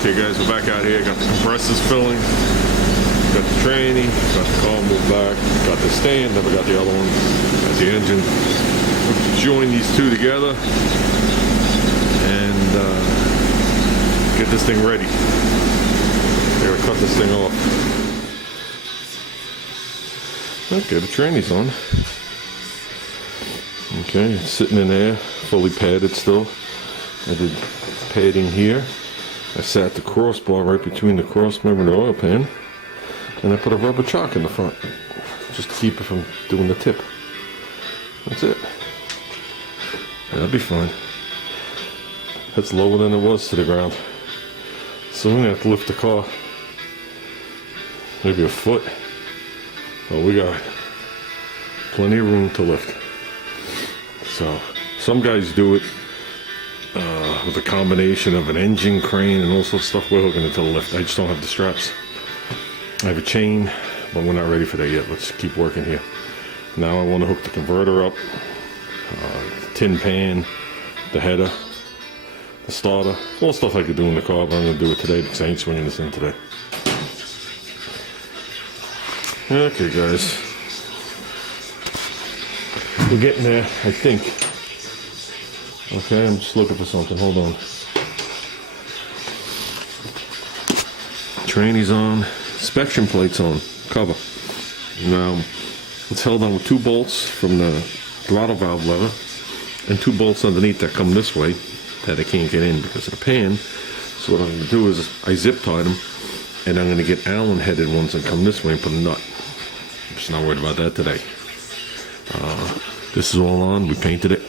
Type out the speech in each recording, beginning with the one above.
Okay guys, we're back out here. Got the compressors filling, got the tranny, got the car moved back, got the stand, never got the other one, got the engine. We'll join these two together and get this thing ready. We're gonna cut this thing off. Okay, the tranny's on. Okay, it's sitting in there, fully padded still. I did padding here. I sat the crossbar right between the cross member and the oil pan, and I put a rubber chock in the front just to keep it from doing the tip. That's it. That'll be fine. That's lower than it was to the ground, so I'm gonna have to lift the car maybe a foot. Oh, we got plenty of room to lift. So some guys do it with a combination of an engine, crane, and all sorts of stuff. We're hooking it to the lift. I just don't have the straps. I have a chain, but we're not ready for that yet. Let's keep working here. Now I want to hook the converter up, the tin pan, the header, the starter, all stuff I could do in the car, but I'm going to do it today because I ain't swinging this in today. Okay guys, we're getting there, I think. Okay, I'm just looking for something. Hold on. Tranny's on. Inspection plate's on. Cover. Now, it's held on with 2 bolts from the throttle valve lever and 2 bolts underneath that come this way that I can't get in because of the pan. So what I'm going to do is I zip tie them, and I'm going to get Allen headed ones and come this way and put a nut. I'm just not worried about that today. This is all on. We painted it.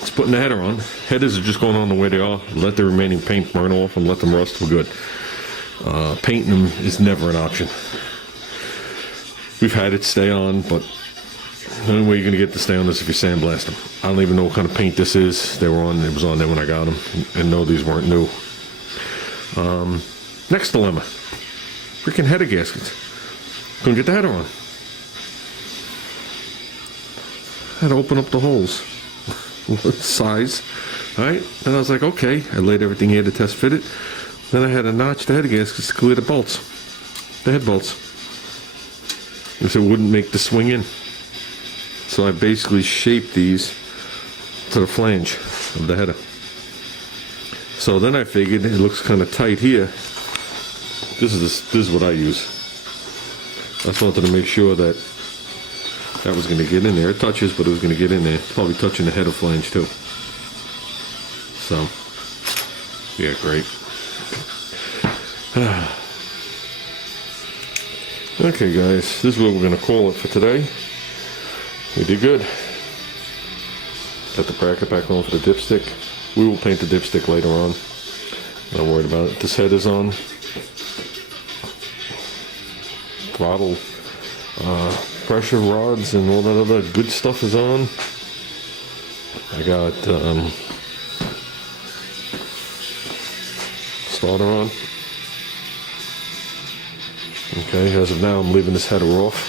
It's putting the header on. Headers are just going on the way they are. Let the remaining paint burn off and let them rust. We're good. Painting them is never an option. We've had it stay on, but the only way you're going to get to stay on is if you sandblast them. I don't even know what kind of paint this is. They were on. It was on there when I got them. And no, these weren't new. Next dilemma. Freaking header gaskets. Couldn't get the header on. I had to open up the holes. Size, alright, and I was like, okay, I laid everything here to test fit it. Then I had to notch the header gaskets to clear the bolts, the head bolts, because it wouldn't make the swing in. So I basically shaped these to the flange of the header. So then I figured it looks kind of tight here. This is what I use. I just wanted to make sure that that was going to get in there. It touches, but it was going to get in there. Probably touching the header flange too. So, yeah, great. Okay, guys, this is what we're going to call it for today. We did good. Got the bracket back on for the dipstick. We will paint the dipstick later on. Not worried about it. This head is on. Throttle. Pressure rods and all that other good stuff is on. I got starter on. Okay, as of now I'm leaving this header off.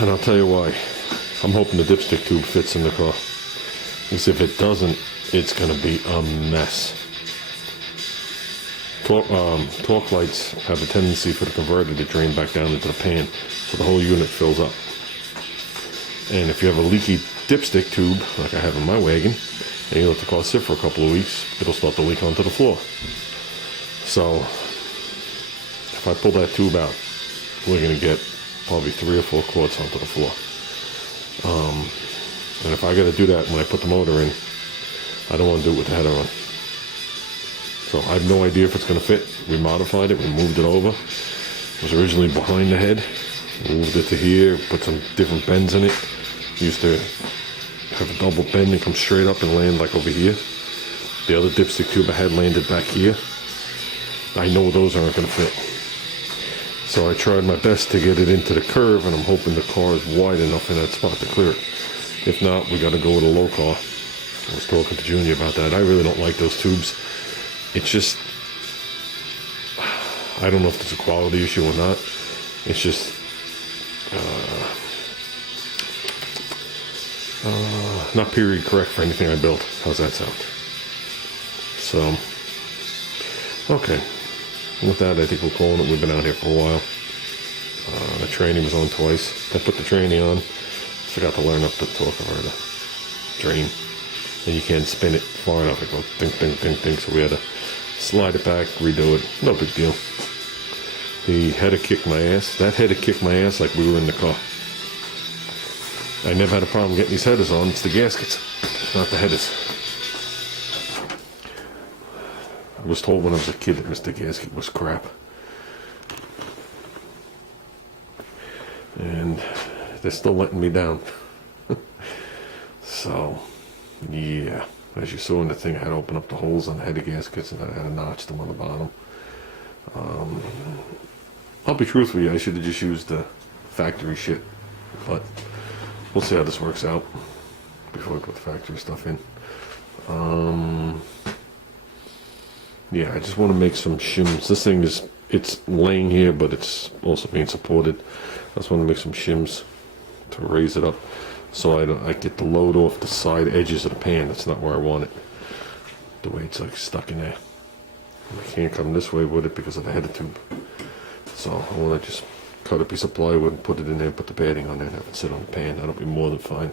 And I'll tell you why. I'm hoping the dipstick tube fits in the car. Because if it doesn't, it's going to be a mess. Torque lights have a tendency for the converter to drain back down into the pan, so the whole unit fills up. And if you have a leaky dipstick tube, like I have in my wagon, and you let the car sit for a couple of weeks, it'll start to leak onto the floor. So, if I pull that tube out, we're going to get probably 3 or 4 quarts onto the floor. And if I got to do that when I put the motor in, I don't want to do it with the header on. So I have no idea if it's going to fit. We modified it, we moved it over. It was originally behind the head. We moved it to here, put some different bends in it. Used to have a double bend and come straight up and land like over here. The other dipstick tube I had landed back here. I know those aren't going to fit. So I tried my best to get it into the curve, and I'm hoping the car is wide enough in that spot to clear it. If not, we got to go with a low car. I was talking to Junior about that. I really don't like those tubes. It's just, I don't know if it's a quality issue or not. It's just, not period correct for anything I built. How's that sound? So, Okay. With that, I think we're calling it. We've been out here for a while. The tranny was on twice. I put the tranny on. Forgot to line up the torque of the drain. And you can't spin it far enough. It goes ding, ding, ding, ding. So we had to slide it back, redo it. No big deal. The header kicked my ass. That header kicked my ass like we were in the car. I never had a problem getting these headers on. It's the gaskets, not the headers. I was told when I was a kid that Mr. Gasket was crap. And they're still letting me down. So, yeah. As you saw in the thing, I had to open up the holes on the header gaskets and I had to notch them on the bottom. I'll be truthful with you, I should have just used the factory shit. But we'll see how this works out before we put the factory stuff in. Yeah, I just want to make some shims. This thing is, it's laying here, but it's also being supported. I just want to make some shims to raise it up so I get the load off the side edges of the pan. That's not where I want it. The way it's like stuck in there. I can't come this way with it because of the header tube. So I want to just cut a piece of plywood and put it in there and put the padding on there and have it sit on the pan. That'll be more than fine.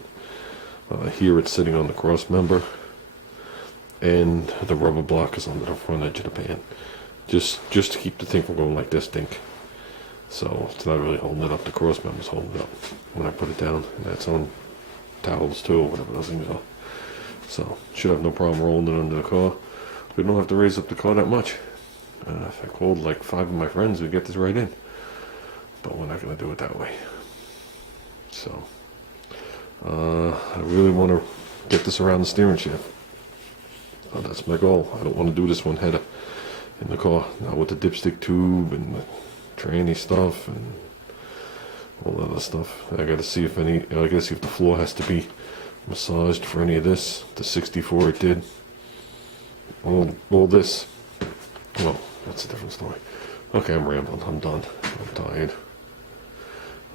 Here it's sitting on the cross member. And the rubber block is under the front edge of the pan. Just to keep the thing from going like this, think. So it's not really holding it up. The cross member's holding it up when I put it down. And that's on towels too, or whatever those things are. So should have no problem rolling it under the car. We don't have to raise up the car that much. If I called like 5 of my friends, we'd get this right in. But we're not going to do it that way. So I really want to get this around the steering shaft. That's my goal. I don't want to do this one header in the car. Now with the dipstick tube and the tranny stuff and all that other stuff. I gotta see if the floor has to be massaged for any of this. The 64 it did. All this. Well, that's a different story. Okay, I'm rambling. I'm done. I'm tired.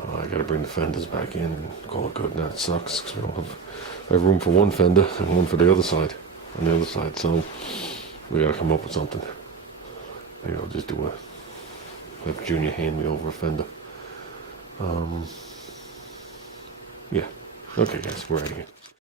I gotta bring the fenders back in and call it good. Now it sucks because I have room for one fender and one for the other side. On the other side, so we gotta come up with something. Maybe I'll just have Junior hand me over a fender. Yeah. Okay, guys, we're out of here.